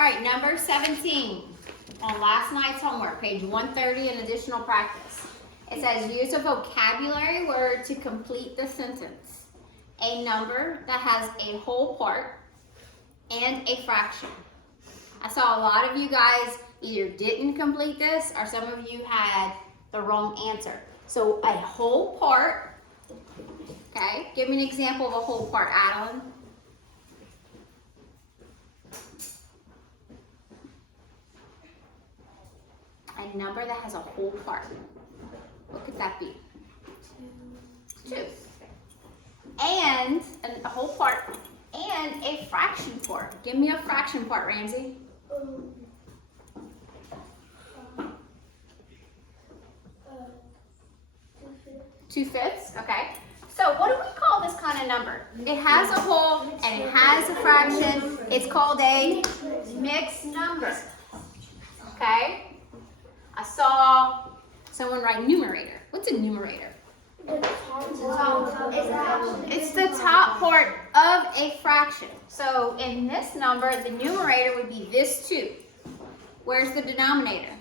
All right, number 17 on last night's homework, page 130 in additional practice. It says use a vocabulary word to complete the sentence. A number that has a whole part and a fraction. I saw a lot of you guys either didn't complete this or some of you had the wrong answer. So a whole part, okay, give me an example of a whole part, Adeline. A number that has a whole part. What could that be? 2. And a whole part and a fraction part. Give me a fraction part, Ramsey. 2/5, okay. So what do we call this kind of number? It has a whole and it has a fraction. It's called a mixed number, okay. I saw someone write numerator. What's a numerator? It's the top part of a fraction. So in this number, the numerator would be this 2. Where's the denominator?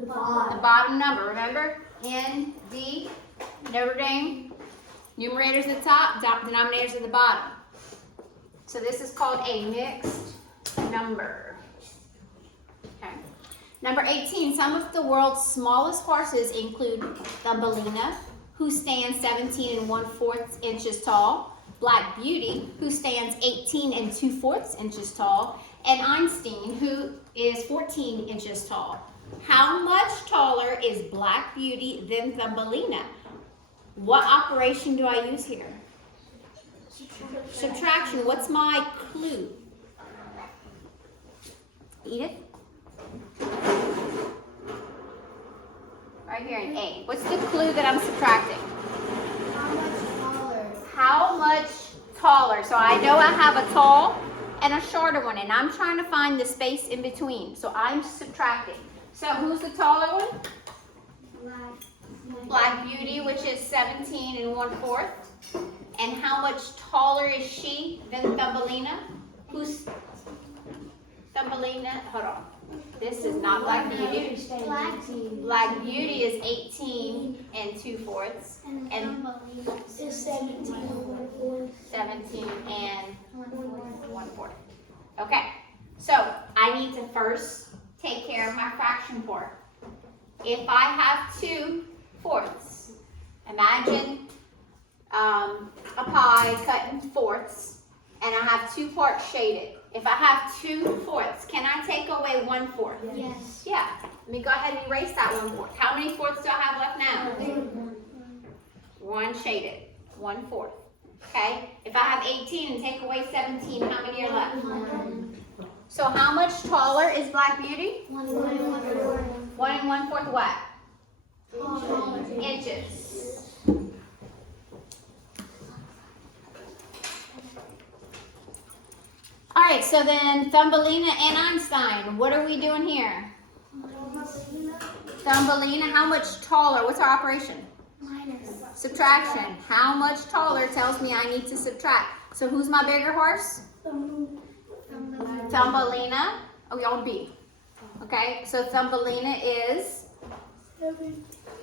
The bottom number, remember? N, D, Notre Dame. Numerator's at the top, denominator's at the bottom. So this is called a mixed number. Okay. Number 18, some of the world's smallest horses include Thumbelina, who stands 17 1/4 inches tall, Black Beauty, who stands 18 2/4 inches tall, and Einstein, who is 14 inches tall. How much taller is Black Beauty than Thumbelina? What operation do I use here? Subtraction. What's my clue? Edith? Right here in A. What's the clue that I'm subtracting? How much taller? So I know I have a tall and a shorter one, and I'm trying to find the space in between. So I'm subtracting. So who's the taller one? Black Beauty, which is 17 1/4. And how much taller is she than Thumbelina? Who's Thumbelina? Hold on. This is not Black Beauty. Black Beauty is 18 2/4. And Thumbelina is 17 1/4. 17 1/4. Okay, so I need to first take care of my fraction part. If I have 2/4, imagine a pie cut in fourths, and I have 2 parts shaded. If I have 2/4, can I take away 1/4? Yes. Yeah. Let me go ahead and erase that 1/4. How many fourths do I have left now? 1 shaded. 1/4. Okay. If I have 18 and take away 17, how many are left? 1. So how much taller is Black Beauty? 1 1/4. 1 1/4 what? Inches. All right, so then Thumbelina and Einstein, what are we doing here? Thumbelina, how much taller? What's our operation? Minus. Subtraction. How much taller tells me I need to subtract. So who's my bigger horse? Thumbelina. Oh, y'all B. Okay, so Thumbelina is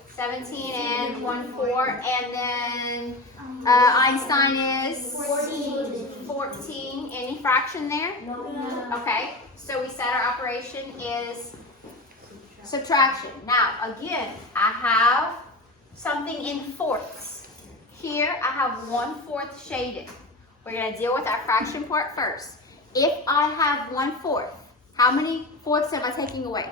17 1/4, and then Einstein is 14. Any fraction there? Okay, so we said our operation is subtraction. Now, again, I have something in fourths. Here, I have 1/4 shaded. We're going to deal with our fraction part first. If I have 1/4, how many fourths am I taking away?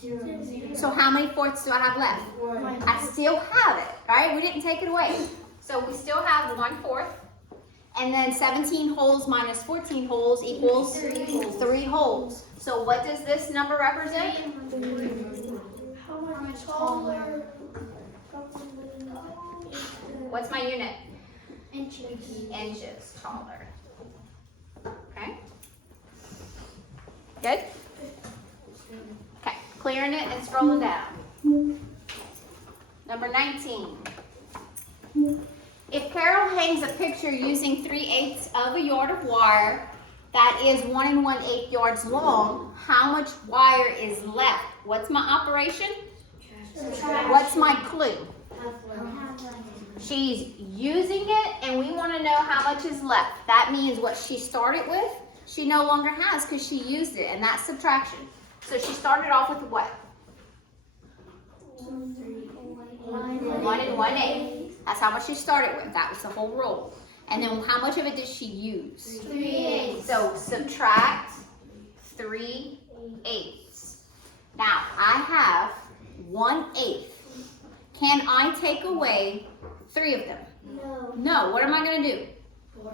0. So how many fourths do I have left? 1. I still have it, right? We didn't take it away. So we still have 1/4. And then 17 holes minus 14 holes equals 3 holes. So what does this number represent? How much taller? What's my unit? Inches. Inches taller. Okay? Good? Okay, clearing it and scrolling down. Number 19. If Carol hangs a picture using 3/8 of a yard of wire that is 1 1/8 yards long, how much wire is left? What's my operation? What's my clue? She's using it and we want to know how much is left. That means what she started with, she no longer has because she used it, and that's subtraction. So she started off with what? 1 1/8. That's how much she started with. That was the whole roll. And then how much of it did she use? 3/8. So subtract 3/8. Now I have 1/8. Can I take away 3 of them? No. No. What am I going to do? 4.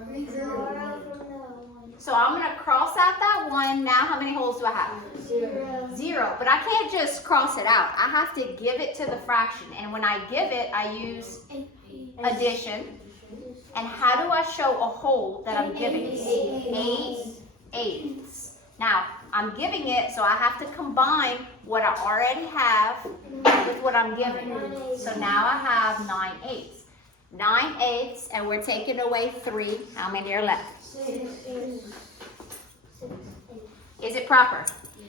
So I'm going to cross out that 1. Now how many holes do I have? 0. 0. But I can't just cross it out. I have to give it to the fraction. And when I give it, I use addition. And how do I show a hole that I'm giving? 8/8. Now, I'm giving it, so I have to combine what I already have with what I'm giving. So now I have 9/8. 9/8, and we're taking away 3. How many are left? 6. Is it proper?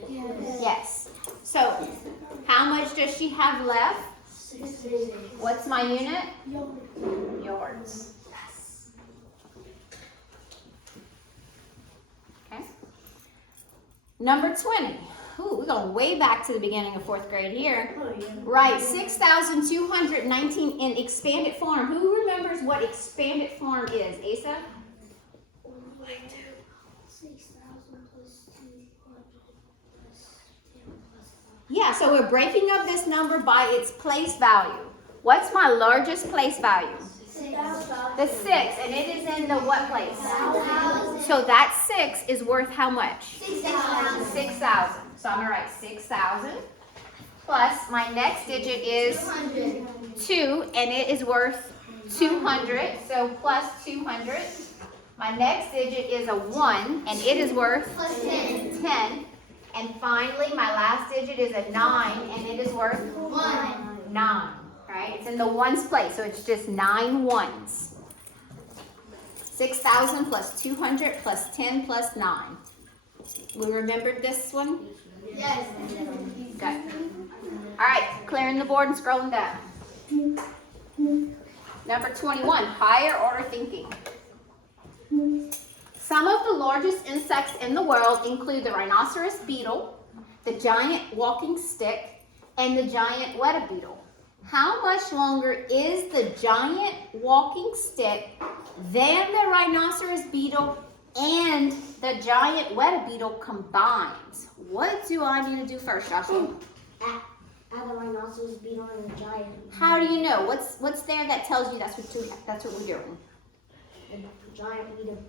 Yes. Yes. So, how much does she have left? 6. What's my unit? Yards. Okay. Number 20. Ooh, we're going way back to the beginning of 4th grade here. Right, 6,219 in expanded form. Who remembers what expanded form is? Asa? 6,000 plus 200 plus 10 plus 5. Yeah, so we're breaking up this number by its place value. What's my largest place value? 6,000. The 6, and it is in the what place? So that 6 is worth how much? 6,000. 6,000. So I'm going to write 6,000 plus my next digit is 2, and it is worth 200. So plus 200. My next digit is a 1, and it is worth Plus 10. 10. And finally, my last digit is a 9, and it is worth 1. 9. Right? It's in the ones place, so it's just 9 ones. 6,000 plus 200 plus 10 plus 9. We remembered this one? Yes. Good. All right, clearing the board and scrolling down. Number 21, higher order thinking. Some of the largest insects in the world include the rhinoceros beetle, the giant walking stick, and the giant weta beetle. How much longer is the giant walking stick than the rhinoceros beetle and the giant weta beetle combined? What do I need to do first, Joshua? Add the rhinoceros beetle and the giant. How do you know? What's there that tells you that's what we're doing? The giant beetle,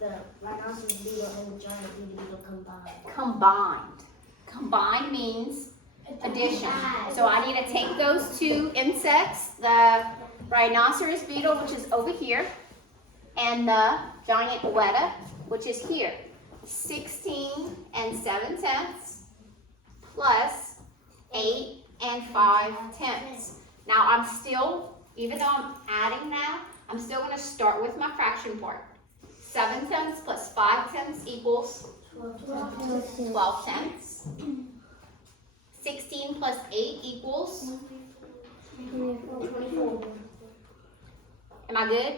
the rhinoceros beetle and the giant beetle combined. Combined. Combined means addition. So I need to take those 2 insects, the rhinoceros beetle, which is over here, and the giant weta, which is here. 16 7/10 plus 8 5/10. Now I'm still, even though I'm adding now, I'm still going to start with my fraction part. 7/10 plus 5/10 equals 12/10. 16 plus 8 equals, 24. am I good?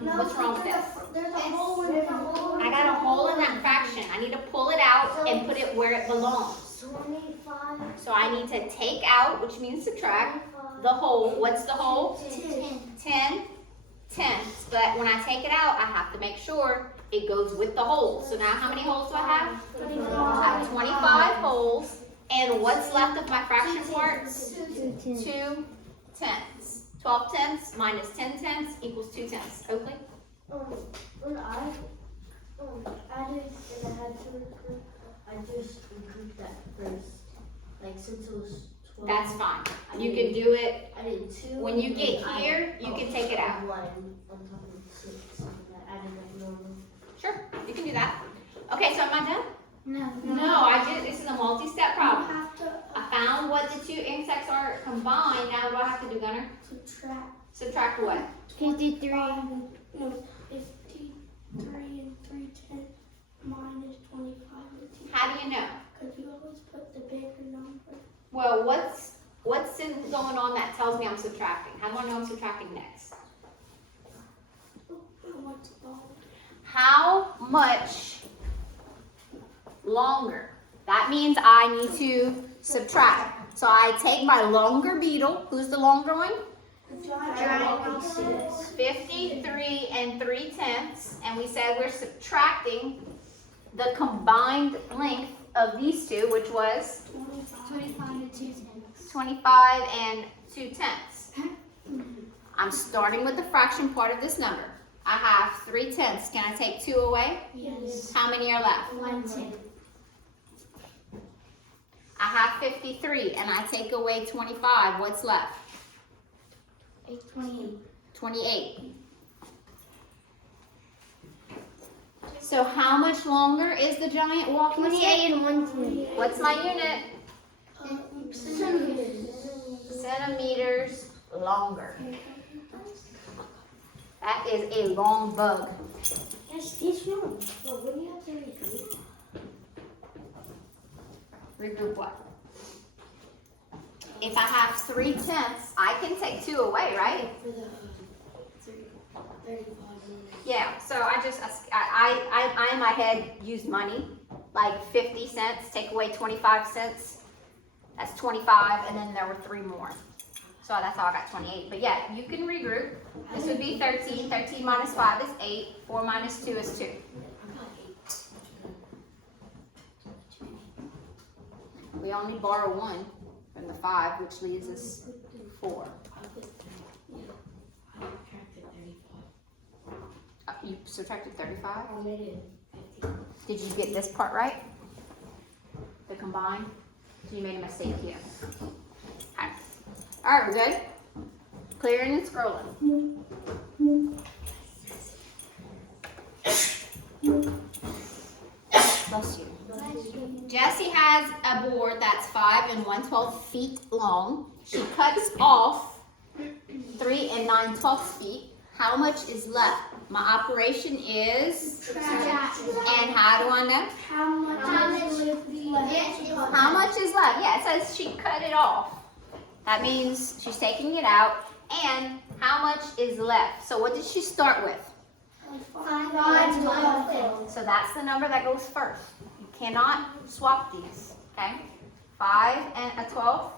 No. What's wrong with this? There's a hole in it. I got a hole in that fraction. I need to pull it out and put it where it belongs. 25. So I need to take out, which means subtract, the hole. What's the hole? 10. 10 tenths. But when I take it out, I have to make sure it goes with the hole. So now how many holes do I have? I have 25 holes. And what's left of my fraction parts? 2 tenths. 12/10 minus 10/10 equals 2/10. Oakley? When I added and I had to recruit, I just recouped that first. Like since it was 12. That's fine. You can do it. I did 2. When you get here, you can take it out. 1 on top of 6. And I added like normal. Sure, you can do that. Okay, so am I done? No. This is a multi-step problem. I found what the 2 insects are combined. Now what do I have to do, Gunnar? Subtract. Subtract what? 53. No, 53 and 3 10. minus 25 and 2. How do you know? Because you always put the bigger number. Well, what's going on that tells me I'm subtracting? How do I know I'm subtracting next? How much longer? That means I need to subtract. So I take my longer beetle. Who's the longer one? 53 and 3/10, and we said we're subtracting the combined length of these two, which was 25 and 2/10. 25 and 2/10. I'm starting with the fraction part of this number. I have 3/10. Can I take 2 away? Yes. How many are left? 1/10. I have 53 and I take away 25. What's left? 28. 28. So how much longer is the giant walking stick? 28 and 1/10. What's my unit? Centimeters. Centimeters longer. That is a long bug. Yes, this one. Well, what do you have to repeat? Regroup what? If I have 3/10, I can take 2 away, right? For the 35. Yeah, so I in my head use money, like 50 cents, take away 25 cents, that's 25, and then there were 3 more. So that's how I got 28. But yeah, you can regroup. This would be 13. 13 minus 5 is 8. 4 minus 2 is 2. We only borrow 1 from the 5, which leaves us 4. You subtracted 35? I made it 50. Did you get this part right? The combined? So you made a mistake here. Okay. All right, we're good? Clearing and scrolling. Bless you. Jessie has a board that's 5 and 1/12 feet long. She cuts off 3 and 9/12 feet. How much is left? My operation is, and how do I know? How much is left? How much is left? Yeah, it says she cut it off. That means she's taking it out. And how much is left? So what did she start with? 5. So that's the number that goes first. You cannot swap these, okay? 5 and a 12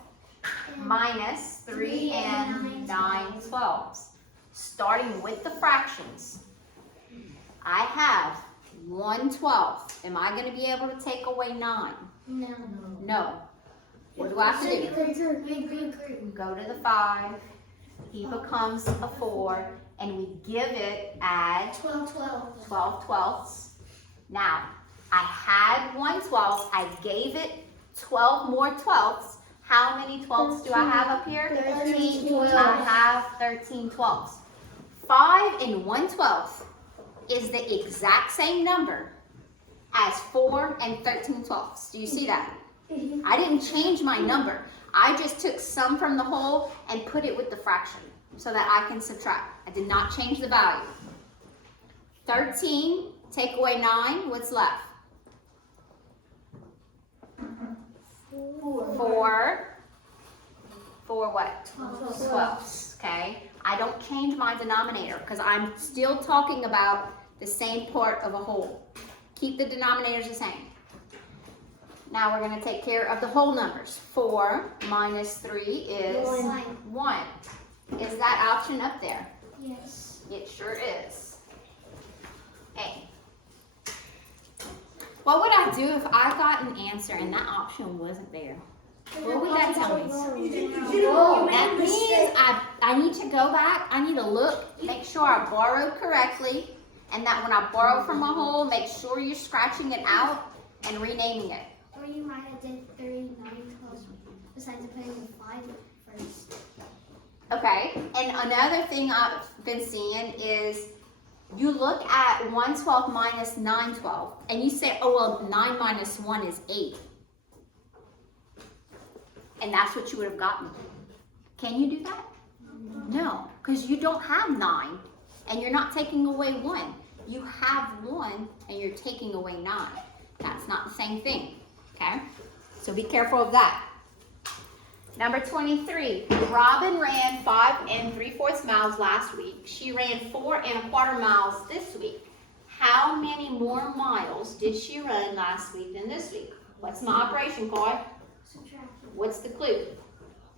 minus 3 and 9/12. Starting with the fractions, I have 1/12. Am I going to be able to take away 9? No. No. What do I have to do? Go to the 5. He becomes a 4, and we give it at 12 twelfths. Now, I had 1/12. I gave it 12 more twelfths. How many twelfths do I have up here? 13 I have 13 twelfths. 5 and 1/12 is the exact same number as 4 and 13 twelfths. Do you see that? I didn't change my number. I just took some from the whole and put it with the fraction so that I can subtract. I did not change the value. 13, take away 9, what's left? 4. 4 what? 12ths, okay? I don't change my denominator because I'm still talking about the same part of a whole. Keep the denominators the same. Now we're going to take care of the whole numbers. 4 minus 3 is 1. Is that option up there? Yes. It sure is. A. What would I do if I got an answer and that option wasn't there? What would that tell me? That means I need to go back, I need to look, make sure I borrowed correctly, and that when I borrow from a whole, make sure you're scratching it out and renaming it. Or you might have did 3, 9, 12, besides putting the 5 first. Okay, and another thing I've been seeing is you look at 1/12 minus 9/12, and you say, oh, well, 9 minus 1 is 8. And that's what you would have gotten. Can you do that? No, because you don't have 9, and you're not taking away 1. you have 1 and you're taking away 9. That's not the same thing, okay? So be careful of that. Number 23, Robin ran 5 3/4 miles last week. She ran 4 1/4 miles this week. How many more miles did she run last week than this week? What's my operation, Coy? Subtraction. What's the clue?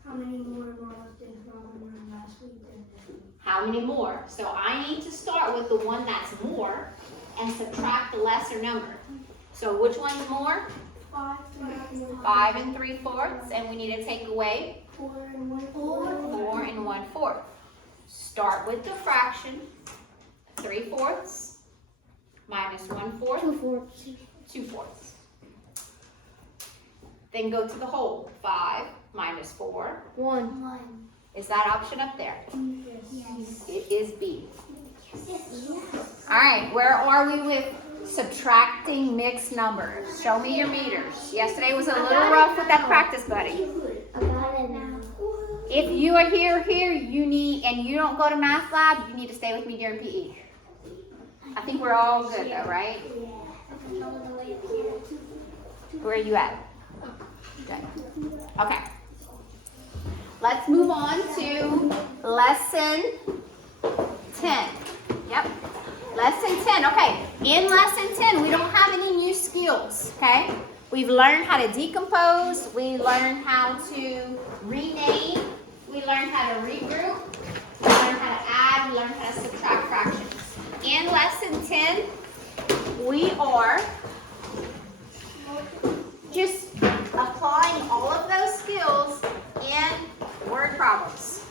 How many more miles did Robin run last week than this week? How many more? So I need to start with the one that's more and subtract the lesser number. So which one's more? 5 5 3/4, and we need to take away 4 1/4. 4 1/4. Start with the fraction, 3/4 minus 1/4, 2/4. Then go to the whole, 5 minus 4. 1. Is that option up there? Yes. It is B. Yes. All right, where are we with subtracting mixed numbers? Show me your meters. Yesterday was a little rough with that practice, buddy. I got it now. If you are here, you need, and you don't go to math lab, you need to stay with me during PE. I think we're all good though, right? Yeah. All the way up here. Where are you at? Good. Okay. Let's move on to lesson 10. Yep. Lesson 10. Okay. In lesson 10, we don't have any new skills, okay? We've learned how to decompose. We learned how to rename. We learned how to regroup. We learned how to add. We learned how to subtract fractions. In lesson 10, we are just applying all of those skills in word problems.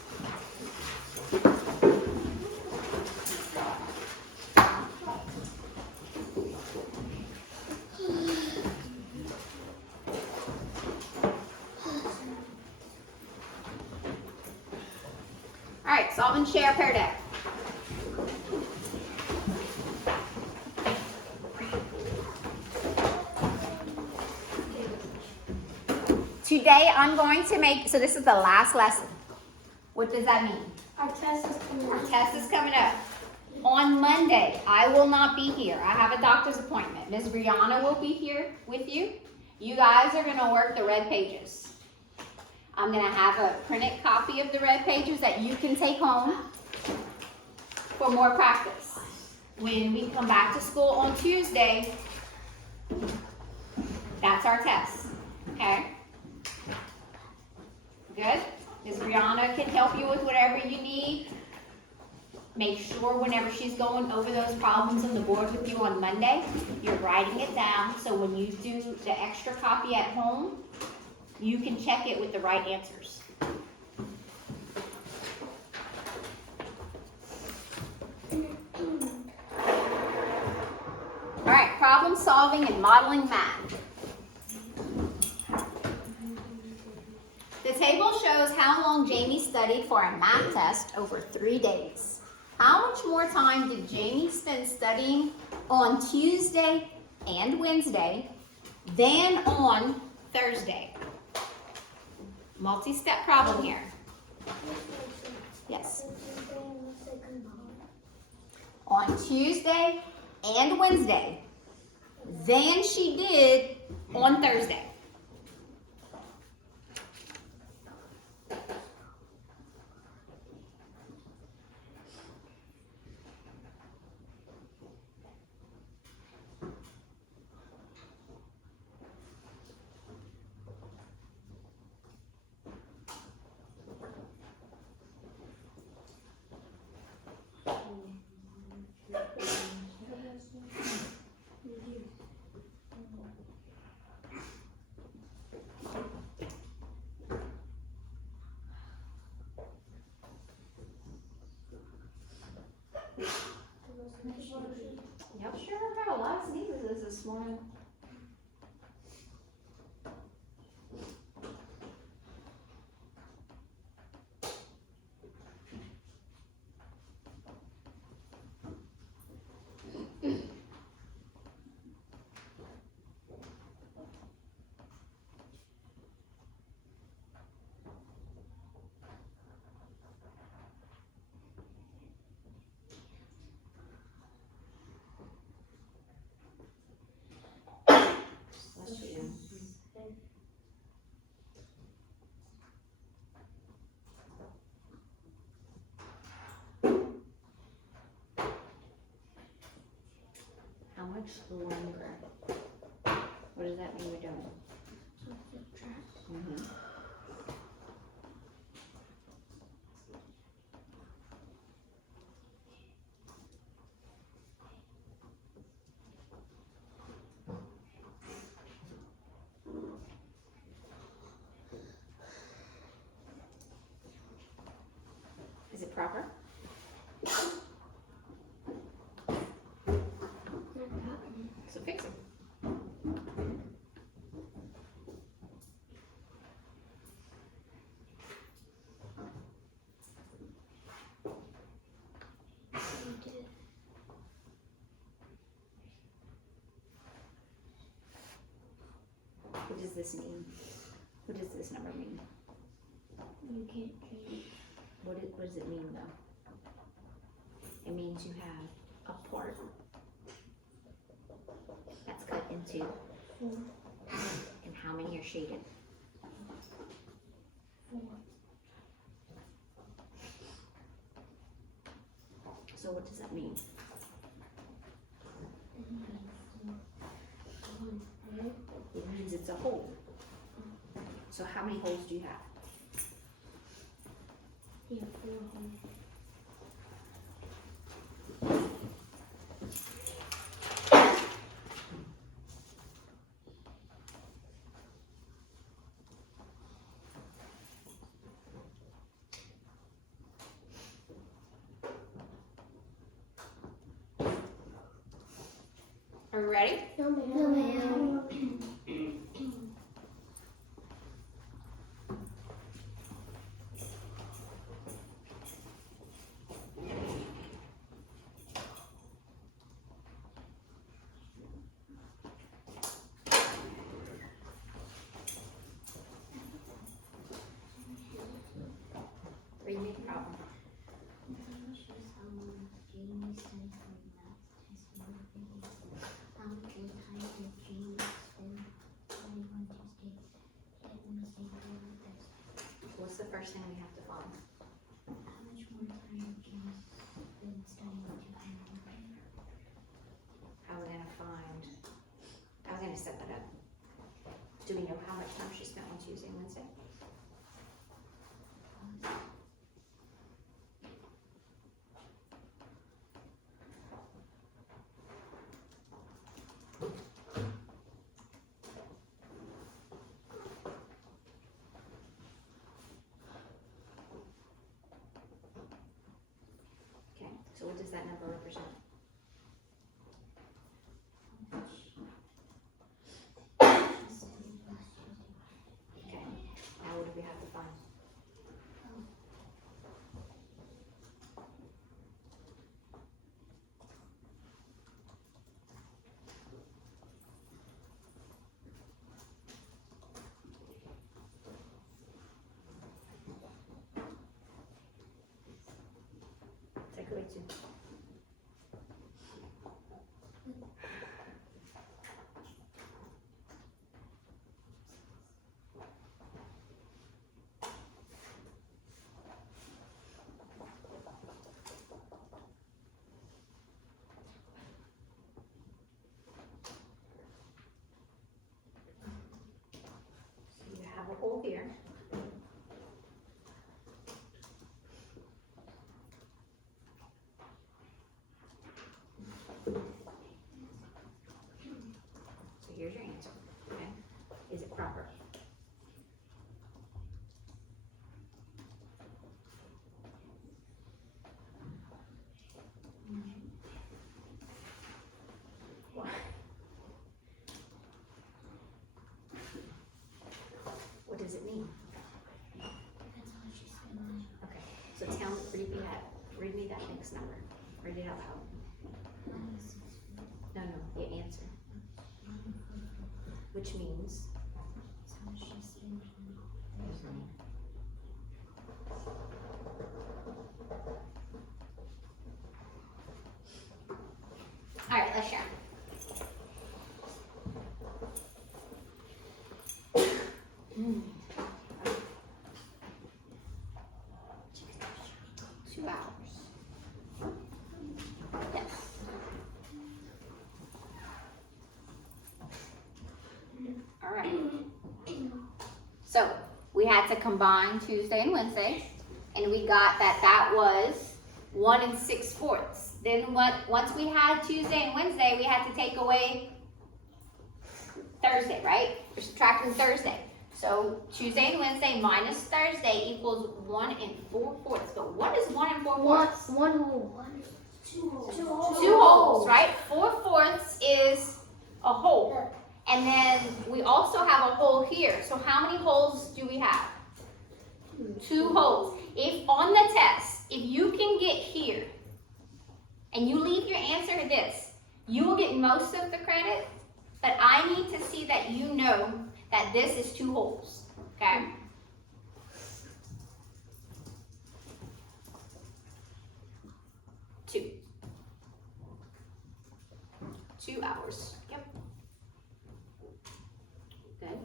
All right, solve and share pair deck. Today I'm going to make, so this is the last lesson. What does that mean? Our test is coming Our up. test is coming up. On Monday, I will not be here. I have a doctor's appointment. Ms. Brianna will be here with you. You guys are going to work the red pages. I'm going to have a printed copy of the red pages that you can take home for more practice. When we come back to school on Tuesday, that's our test. Okay? Good? Ms. Brianna can help you with whatever you need. Make sure whenever she's going over those problems on the board with you on Monday, you're writing it down so when you do the extra copy at home, you can check it with the right answers. All right, problem solving and modeling math. The table shows how long Jamie studied for a math test over 3 days. How much more time did Jamie spend studying on Tuesday and Wednesday than on Thursday? Multi-step problem here. Yes. On Tuesday and Wednesday than she did on Thursday. Yep, sure. I've had a lot of sneezes this morning. much longer. What does that mean we're doing? Mm-hmm. Is it proper? So fix it. What does this mean? What does this number mean? You can't change. What does it mean though? It means you have a part that's cut into, 4. and how many are shaded? 4. So what does that mean? It means it's a hole. So how many holes do you have? Yeah, 4 holes. Are we ready? No, ma'am. Read me the problem. What's the first thing we have to find? How are we gonna find, how are we gonna set that up? Do we know how much time she spent on Tuesday and Wednesday? Okay, so what does that number represent? Okay, now what do we have to find? Take away 2. So you have a hole here. So here's your answer, okay? Is it proper? Why? What does it mean? Okay, so tell me, read me that next number. Read it out loud. No, the answer. Which means? All right, let's share. Mm. 2 hours. Yes. So we had to combine Tuesday and Wednesday, and we got that was 1 6/4. Then once we had Tuesday and Wednesday, we had to take away Thursday, right? We're subtracting Thursday. So Tuesday and Wednesday minus Thursday equals 1 4/4. But what is 1 4/4? One whole. Two holes. 2 holes, right? 4/4 is a hole. And then we also have a hole here. So how many holes do we have? 2 holes. If on the test, if you can get here and you leave your answer this, you will get most of the credit, but I need to see that you know that this is 2 holes, okay? Two hours, yep. Good.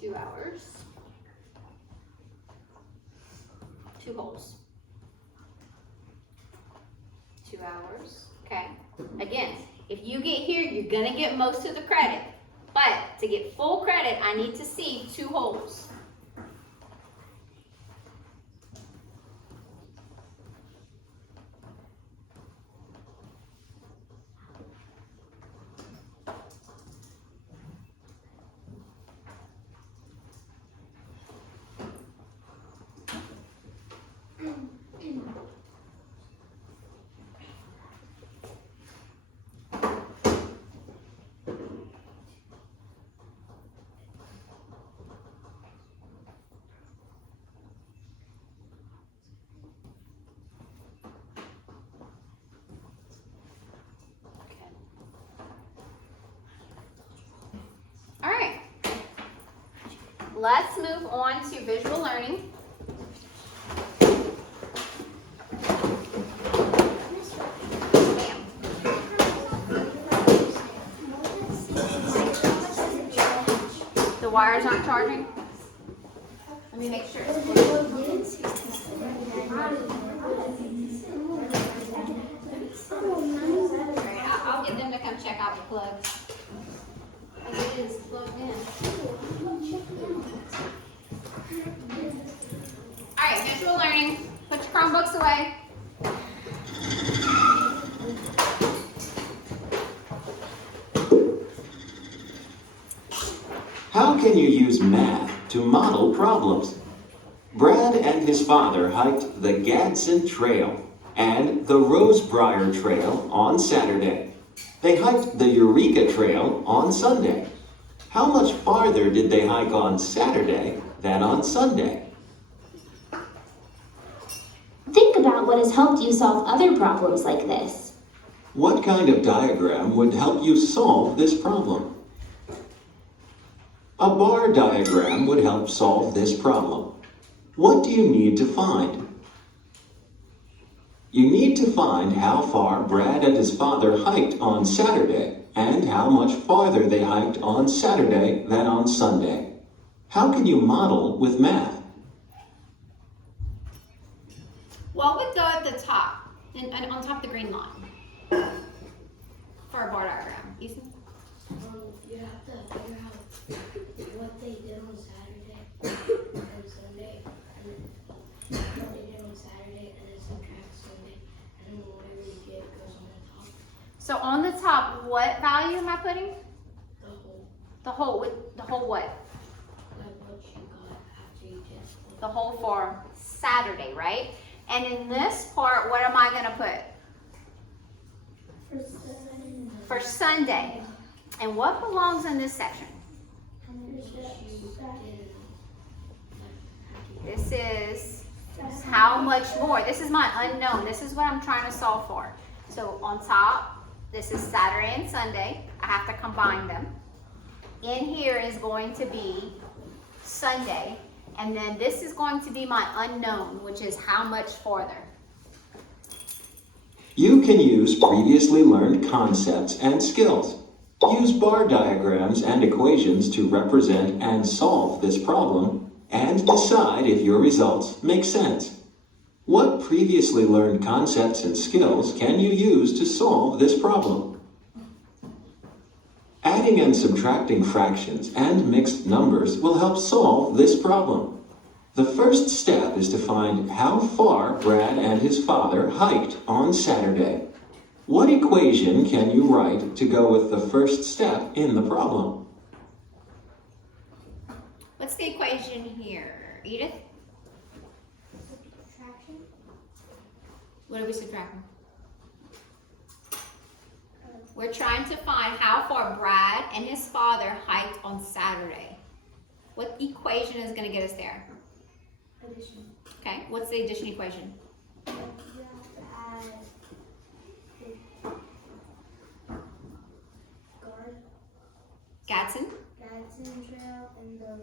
2 hours. 2 holes. 2 hours, okay. Again, if you get here, you're gonna get most of the credit. But to get full credit, I need to see 2 holes. All right, let's move on to visual learning. Ma'am. The wires aren't charging? Let me make sure it's plugged. All right, I'll get them to come check out the plugs. It is plugged in. All right, visual learning. Put your Chromebooks away. How can you use math to model problems? Brad and his father hiked the Gadsden Trail and the Rosebriar Trail on Saturday. They hiked the Eureka Trail on Sunday. How much farther did they hike on Saturday than on Sunday? Think about what has helped you solve other problems like this. What kind of diagram would help you solve this problem? A bar diagram would help solve this problem. What do you need to find? You need to find how far Brad and his father hiked on Saturday and how much farther they hiked on Saturday than on Sunday. How can you model with math? What would go at the top, and on top of the green line? For a bar diagram. Ethan? You have to figure out what they did on Saturday and Sunday, and then what they did on Saturday, and then subtract Sunday, and then whatever you get goes on the top. So on the top, what value am I putting? The whole, The whole, the whole what? like what you got after you did. The whole for Saturday, right? And in this part, what am I gonna put? For Sunday. And what belongs in this section? This is how much more. This is my unknown. This is what I'm trying to solve for. So on top, this is Saturday and Sunday. I have to combine them. In here is going to be Sunday. And then this is going to be my unknown, which is how much farther. You can use previously learned concepts and skills. Use bar diagrams and equations to represent and solve this problem, and decide if your results make sense. What previously learned concepts and skills can you use to solve this problem? Adding and subtracting fractions and mixed numbers will help solve this problem. The first step is to find how far Brad and his father hiked on Saturday. What equation can you write to go with the first step in the problem? What's the equation here? Edith? Subtraction. What are we subtracting? We're trying to find how far Brad and his father hiked on Saturday. What equation is going to get us there? Addition. Okay, what's the addition equation? You have to add the Gadsden? Gadsden Trail and the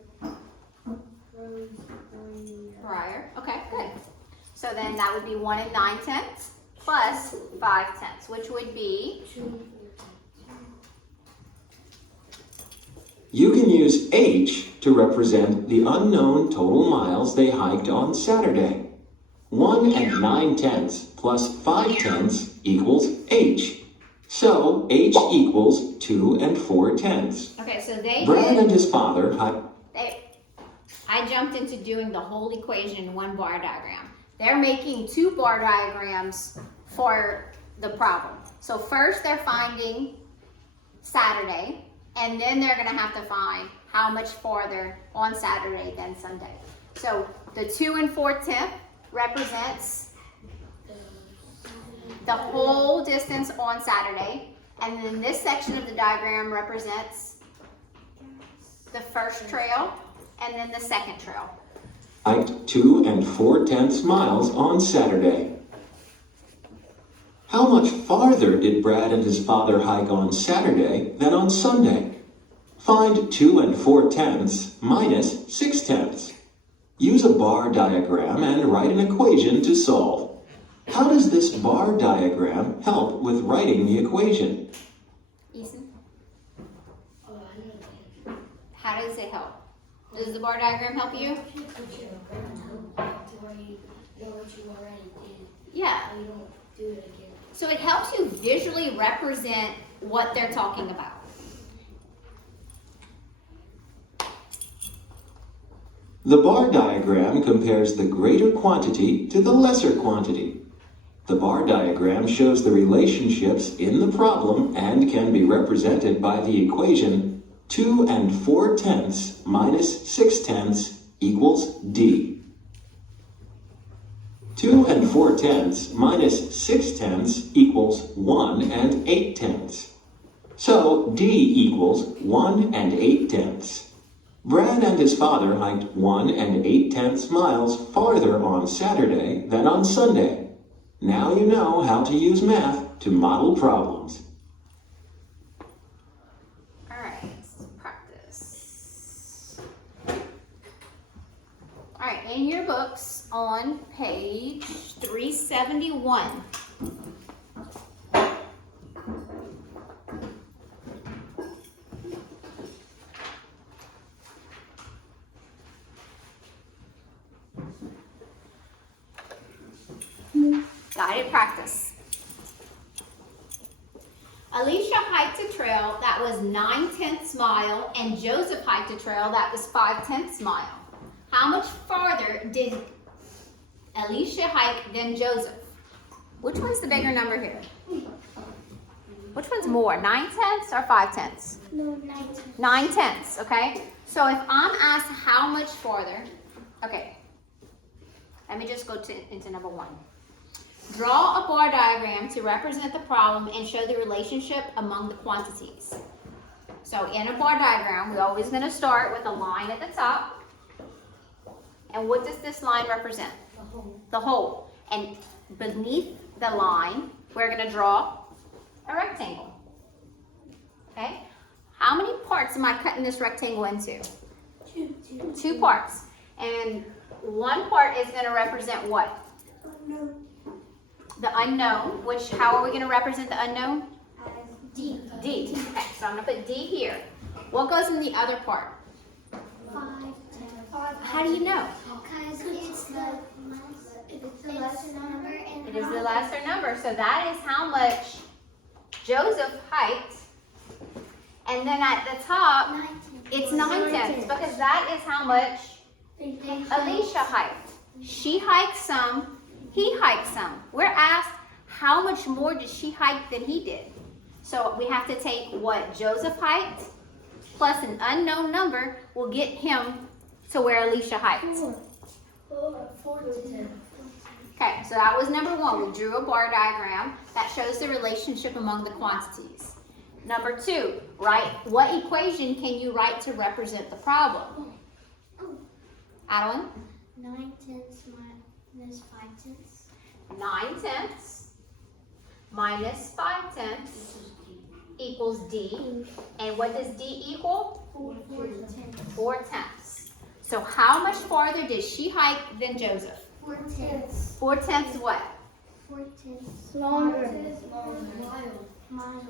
Rose Briar. Okay, good. So then that would be 1 9/10 plus 5/10, which would be 2. You can use H to represent the unknown total miles they hiked on Saturday. 1 9/10 plus 5/10 equals H. So H equals 2 4/10. okay. So they Brad did. and his father hiked. I jumped into doing the whole equation in one bar diagram. They're making 2 bar diagrams for the problem. So first they're finding Saturday, and then they're going to have to find how much farther on Saturday than Sunday. So the 2 4/10 represents the whole distance on Saturday, and then this section of the diagram represents the first trail and then the second trail. Hiked 2 4/10 miles on Saturday. How much farther did Brad and his father hike on Saturday than on Sunday? Find 2 4/10 minus 6/10. Use a bar diagram and write an equation to solve. How does this bar diagram help with writing the equation? Eason, Oh, I know. how does it help? Does the bar diagram help you? Put your back to where you know what you already did. Yeah. So you don't do it again. So it helps you visually represent what they're talking about. The bar diagram compares the greater quantity to the lesser quantity. The bar diagram shows the relationships in the problem and can be represented by the equation 2 4/10 minus 6/10 equals D. 2 4/10 minus 6/10 equals 1 8/10. So D equals 1 8/10. Brad and his father hiked 1 8/10 miles farther on Saturday than on Sunday. Now you know how to use math to model problems. All right, let's practice. All right, in your books on page 371. Guided practice. Alicia hiked a trail that was 9/10 mile and Joseph hiked a trail that was 5/10 mile. How much farther did Alicia hike than Joseph? Which one's the bigger number here? Which one's more, 9/10 or 5/10? No, 19. 9/10, okay? So if I'm asked how much farther, okay, let me just go into number 1. Draw a bar diagram to represent the problem and show the relationship among the quantities. So in a bar diagram, we're always going to start with a line at the top. And what does this line represent? The whole. The whole. And beneath the line, we're going to draw a rectangle. Okay? How many parts am I cutting this rectangle into? 2. 2 parts. And one part is going to represent what? No. The unknown, which, how are we going to represent the unknown? D. D. Okay, so I'm going to put D here. What goes in the other part? 5, 10. How do you know? Because it's the lesser number and It is the lesser number. So that is how much Joseph hiked And then at the top, it's 9/10 because that is how much Alicia hiked. She hiked some, he hiked some. We're asked how much more did she hike than he did. So we have to take what Joseph hiked plus an unknown number will get him to where Alicia hiked. 4 to 10. Okay, so that was number 1. We drew a bar diagram that shows the relationship among the quantities. Number 2, write what equation can you write to represent the problem? Adeline? 9/10 minus 5/10. 9/10 minus 5/10 equals D. And what does D equal? 4/10. 4/10. So how much farther did she hike than Joseph? 4/10. 4/10 what? 4/10. Longer. Mile.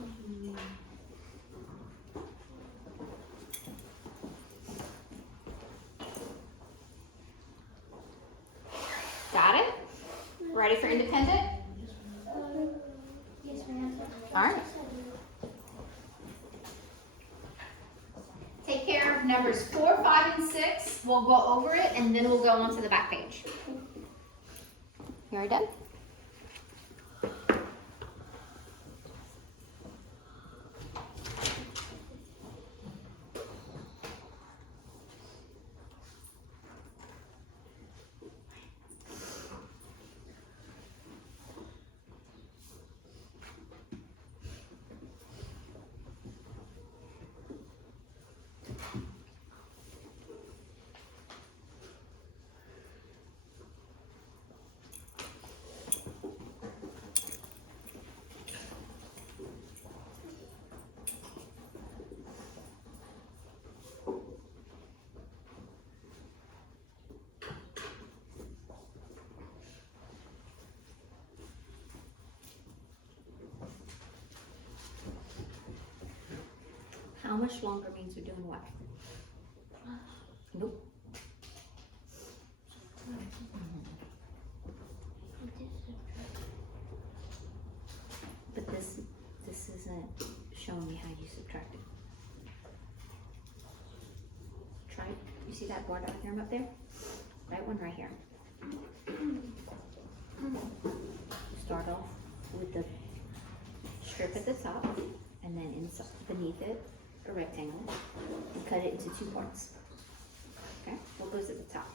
Got it? Ready for independent? Yes, ma'am. All right. Take care of numbers 4, 5, and 6. We'll go over it and then we'll go on to the back page. You already done? How much longer means we're doing what? Nope. But this isn't showing me how you subtract it. Try, you see that bar diagram up there? That one right here. Start off with the strip at the top, and then inside, beneath it, a rectangle, and cut it into 2 parts. Okay, what goes at the top?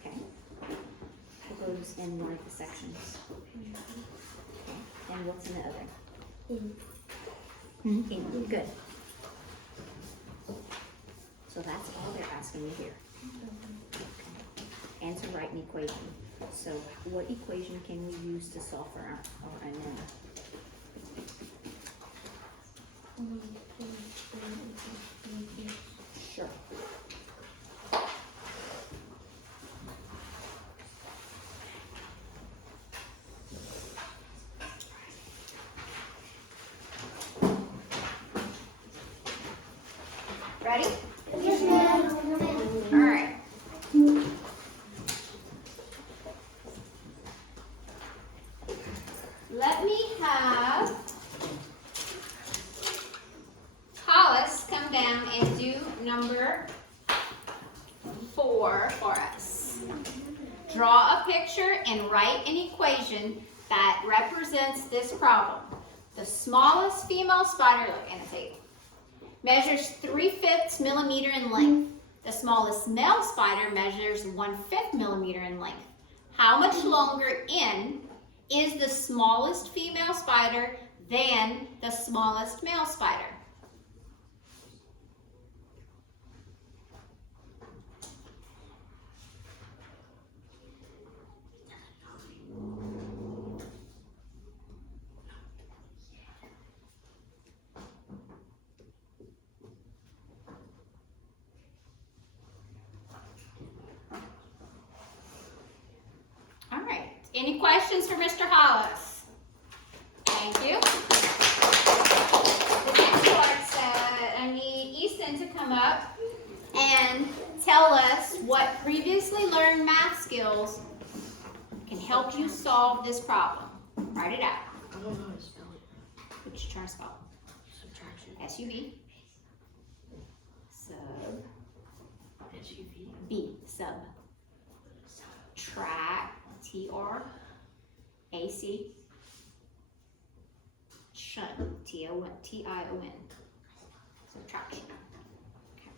Okay, what goes in one of the sections? Okay, and what's in the other? In. Good. So that's all they're asking you here. And to write an equation. So what equation can we use to solve for our unknown? Sure. Ready? Yes, ma'am. All right. Let me have Hollis come down and do number 4 for us. Draw a picture and write an equation that represents this problem. The smallest female spider, look, annotate, measures 3/5 millimeter in length. The smallest male spider measures 1/5 millimeter in length. How much longer in is the smallest female spider than the smallest male spider? All right. Any questions for Mr. Hollis? Thank you. The next part said I need Easton to come up and tell us what previously learned math skills can help you solve this problem. Write it out. I don't know how to spell it. Try to spell. Subtraction. S-U-B. Sub. SUV. B. Sub. Track. T-R-A-C. Shun. T-I-O-N. Subtraction. Okay.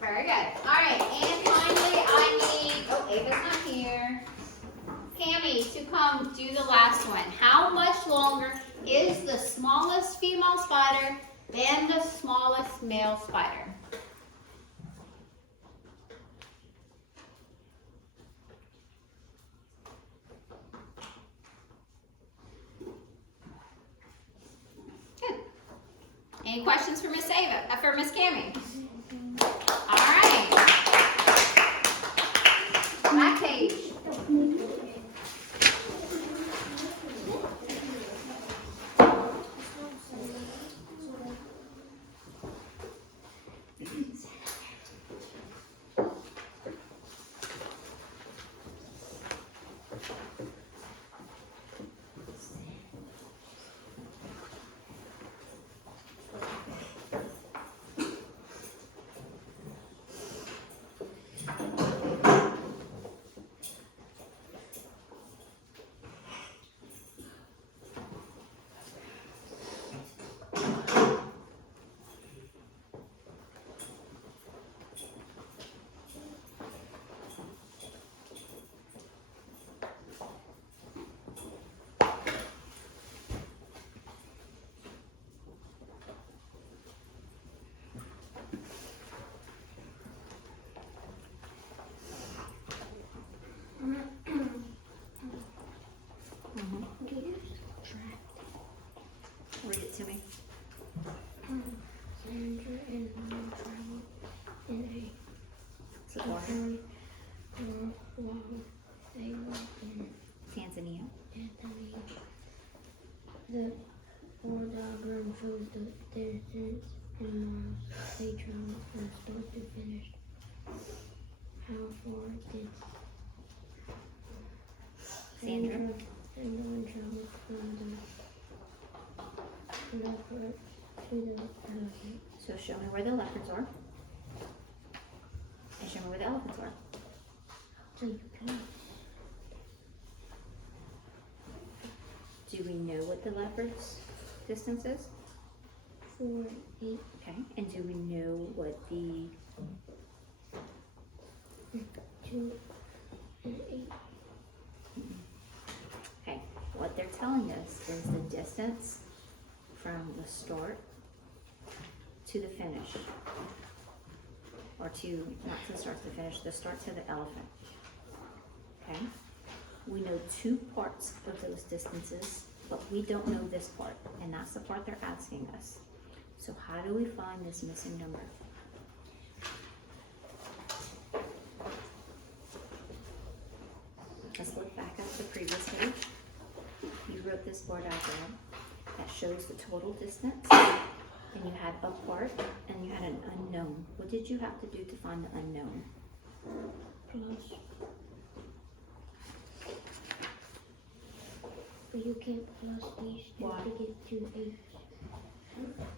Very good. All right, and finally I need, oh, Ava's not here. Cami to come do the last one. How much longer is the smallest female spider than the smallest male spider? Good. Any questions for Miss Ava, for Miss Cami? All right. Back page. Read it to me. Sandra and Mom traveled in Support. while they were in Tanzania. Tanzania. The four diagram shows the distance in miles they traveled from start to finish. How far did Sandra. Sandra traveled from the leopard to the elephant? So show me where the leopards are. And show me where the elephants are. So you can Do we know what the leopard's distance is? 4, 8, Okay. And do we know what the 2, and 8. Okay, what they're telling us is the distance from the start to the finish. Or to, not to the start to the finish, the start to the elephant. Okay? We know two parts of those distances, but we don't know this part, and that's the part they're asking us. So how do we find this missing number? Let's look back at the previous page. You wrote this board diagram that shows the total distance, and you had a part, and you had an unknown. What did you have to do to find the unknown? Plus. But you can't plus these two Why? to get 2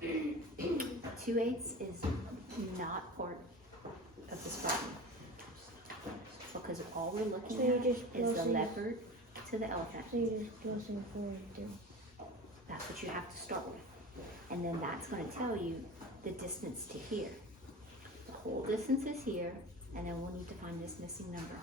8. 2/8 is not part of this problem. Because all we're looking So you're at just is the plussing- leopard to the elephant. So you're just plusing 4 and 2. That's what you have to start with. And then that's going to tell you the distance to here. The whole distance is here, and then we'll need to find this missing number.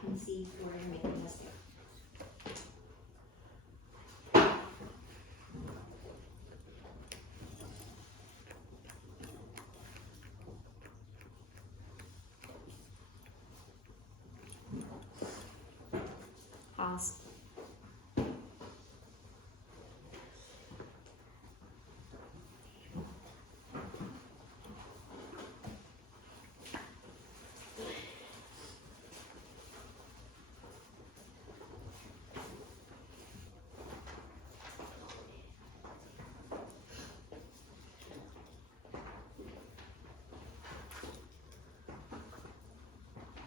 back and see where you're making a mistake. Pause.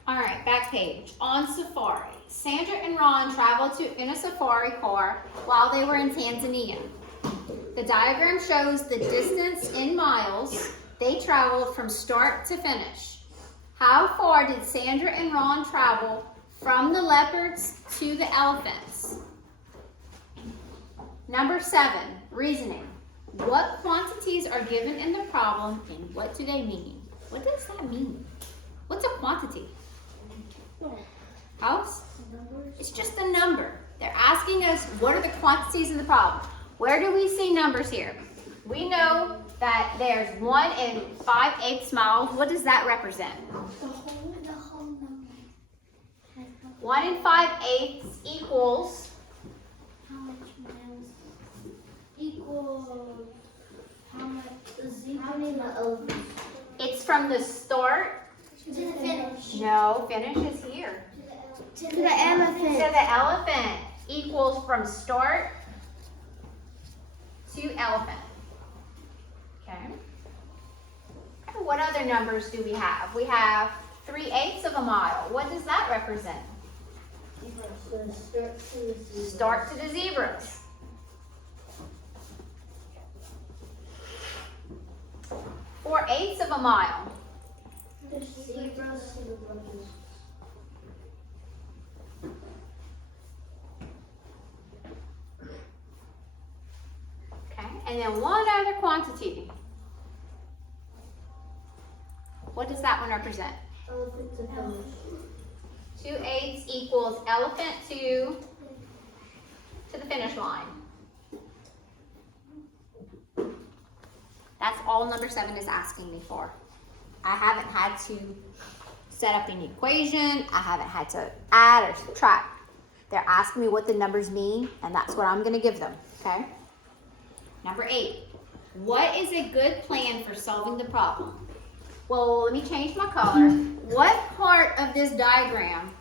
All right, back page. On safari, Sandra and Ron traveled in a safari car while they were in Tanzania. The diagram shows the distance in miles they traveled from start to finish. How far did Sandra and Ron travel from the leopards to the elephants? Number 7, reasoning. What quantities are given in the problem and what do they mean? What does that mean? What's a quantity? House? It's just a number. They're asking us what are the quantities in the problem. Where do we see numbers here? We know that there's 1 and 5/8 miles. What does that represent? The whole number. 1 and 5/8 equals How much miles? Equals how much? How many miles? it's from the start. To the finish. No, finish is here. To the elephant. To the elephant equals from start to elephant. Okay. What other numbers do we have? We have 3/8 of a mile. What does that represent? Start to the zebras. 4/8 of a mile. Okay, and then one other quantity. What does that one represent? 2/8 equals elephant to the finish line. That's all number 7 is asking me for. I haven't had to set up an equation. I haven't had to add or subtract. They're asking me what the numbers mean, and that's what I'm going to give them, okay? Number 8, what is a good plan for solving the problem? Well, let me change my color. What part of this diagram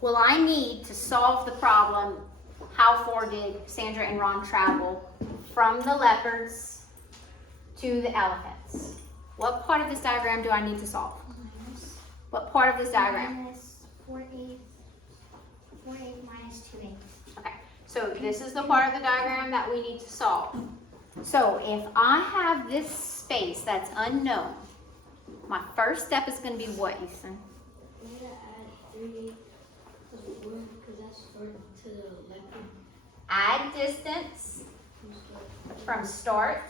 will I need to solve the problem? How far did Sandra and Ron travel from the leopards to the elephants? What part of this diagram do I need to solve? What part of this diagram? Minus 4/8. 4/8 minus 2/8. Okay, so this is the part of the diagram that we need to solve. So if I have this space that's unknown, my first step is going to be what, Ethan? I'm gonna add 3 because that's to the leopard. Add distance from start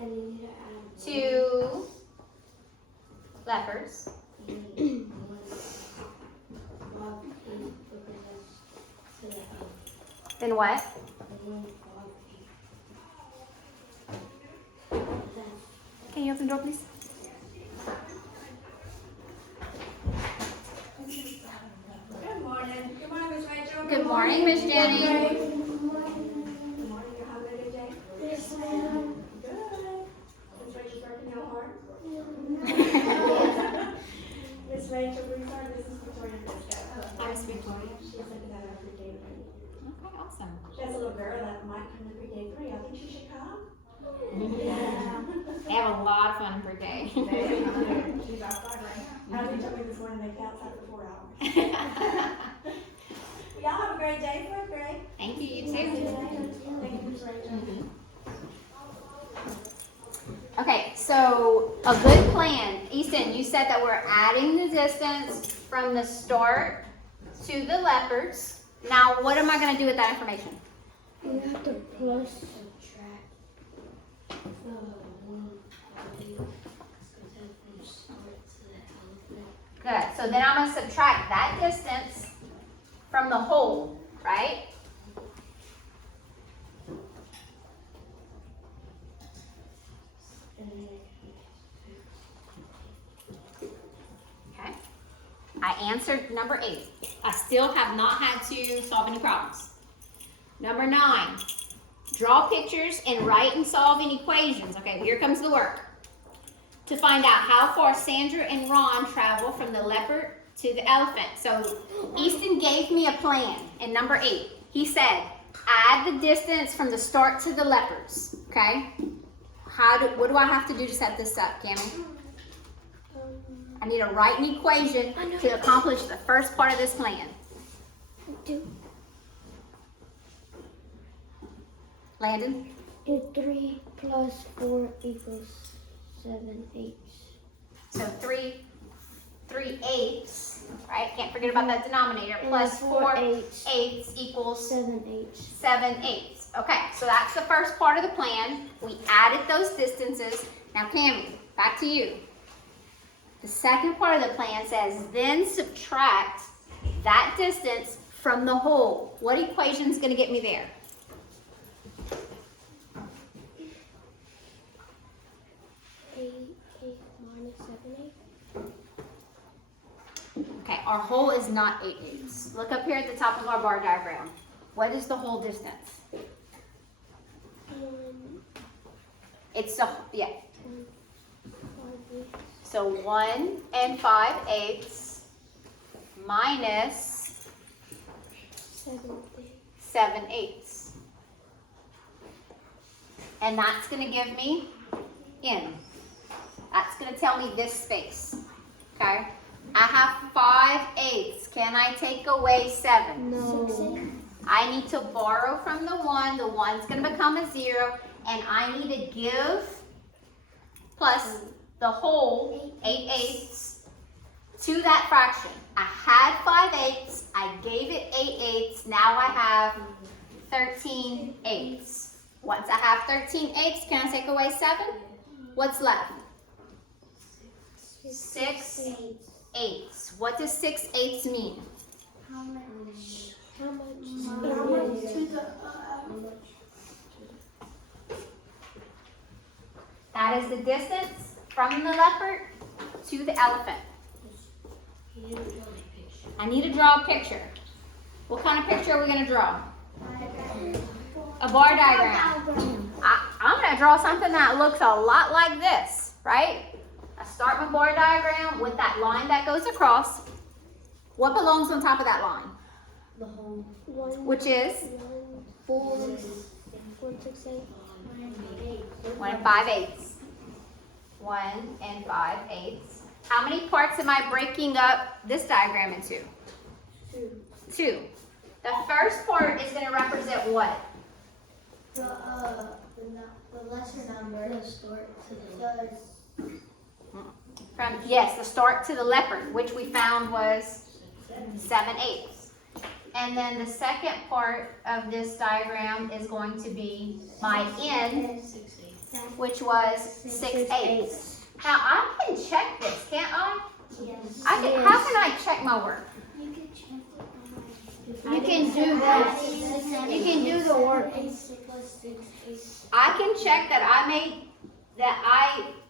And you need to add to leopards. Then what? Can you open the door, please? Good morning. Good morning, Miss Rachel. Good morning, Miss Jenny. Good morning. You having a good day? Yes, ma'am. Good. Miss Rachel's working out hard. Miss Rachel, we started this is Victoria Briscoe. Hi, Miss Victoria. She's looking at our pre-K 3. Okay, awesome. She has a little girl that might come to pre-K 3. I think she should come. They have a lot of fun per day. She's outside right now. Abby told me this morning they count outside for 4 hours. Y'all have a great day. Fourth grade. Thank you, you too. Thank you, Miss Rachel. Okay, so a good plan. Easton, you said that we're adding the distance from the start to the leopards. Now, what am I going to do with that information? You have to plus subtract the 1/8 because that's from start to the elephant. Good. So So then I'm gonna subtract that distance from the whole, right? Okay. I answered number 8. I still have not had to solve any problems. Number 9, draw pictures and write and solve any equations. Okay, here comes the work. To find out how far Sandra and Ron travel from the leopard to the elephant. So Easton gave me a plan in number 8. He said, add the distance from the start to the leopards. Okay? What do I have to do to set this up, Cammie? I need to write an equation to accomplish the first part of this plan. Landon? Do 3 plus 4 equals 7/8. So 3/8, right? Can't forget about that denominator. Plus 4/8 equals 7/8. 7/8. Okay, so that's the first part of the plan. We added those distances. Now, Cammie, back to you. The second part of the plan says, then subtract that distance from the whole. What equation is going to get me there? Okay, our whole is not 8/8. Look up here at the top of our bar diagram. What is the whole distance? It's the, yeah. So 1 5/8 minus 7/8. And that's going to give me n. That's going to tell me this space. Okay? I have 5/8. Can I take away 7? No. I need to borrow from the 1. The 1's going to become a 0. And I need to give plus the whole 8/8 to that fraction. I had 5/8. I gave it 8/8. Now I have 13/8. Once I have 13/8, can I take away 7? What's left? 6/8. What does 6/8 mean? How much? That is the distance from the leopard to the elephant. I need to draw a picture. What kind of picture are we going to draw? A bar diagram. I'm going to draw something that looks a lot like this, right? I start my bar diagram with that line that goes across. What belongs on top of that line? The whole. Which is 4, 6, 8. 1 5/8. 1 5/8. How many parts am I breaking up this diagram into? 2. The first part is going to represent what? The lesser number. The start to the Yes, the start to the leopard, which we found was 7/8. And then the second part of this diagram is going to be my n, which was 6/8. Now I can check this, can't I? Yes. How can I check my work? You can do that. You can do the work. I can check that I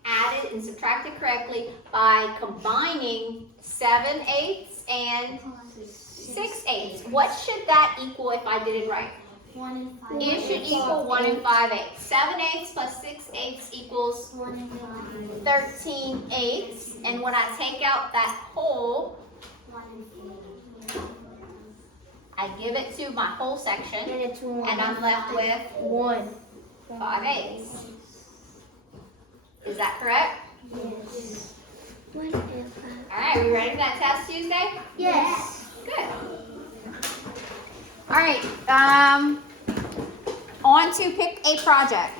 added and subtracted correctly by combining 7/8 and 6/8. What should that equal if I did it right? 1 and 5. It should equal 1 5/8. 7/8 plus 6/8 equals 13/8. And when I take out that whole, I give it to my whole section, and I'm left with 1. 5/8. Is that correct? Yes. All right, we ready for that test Tuesday? Yes. Good. All right, on to pick a project.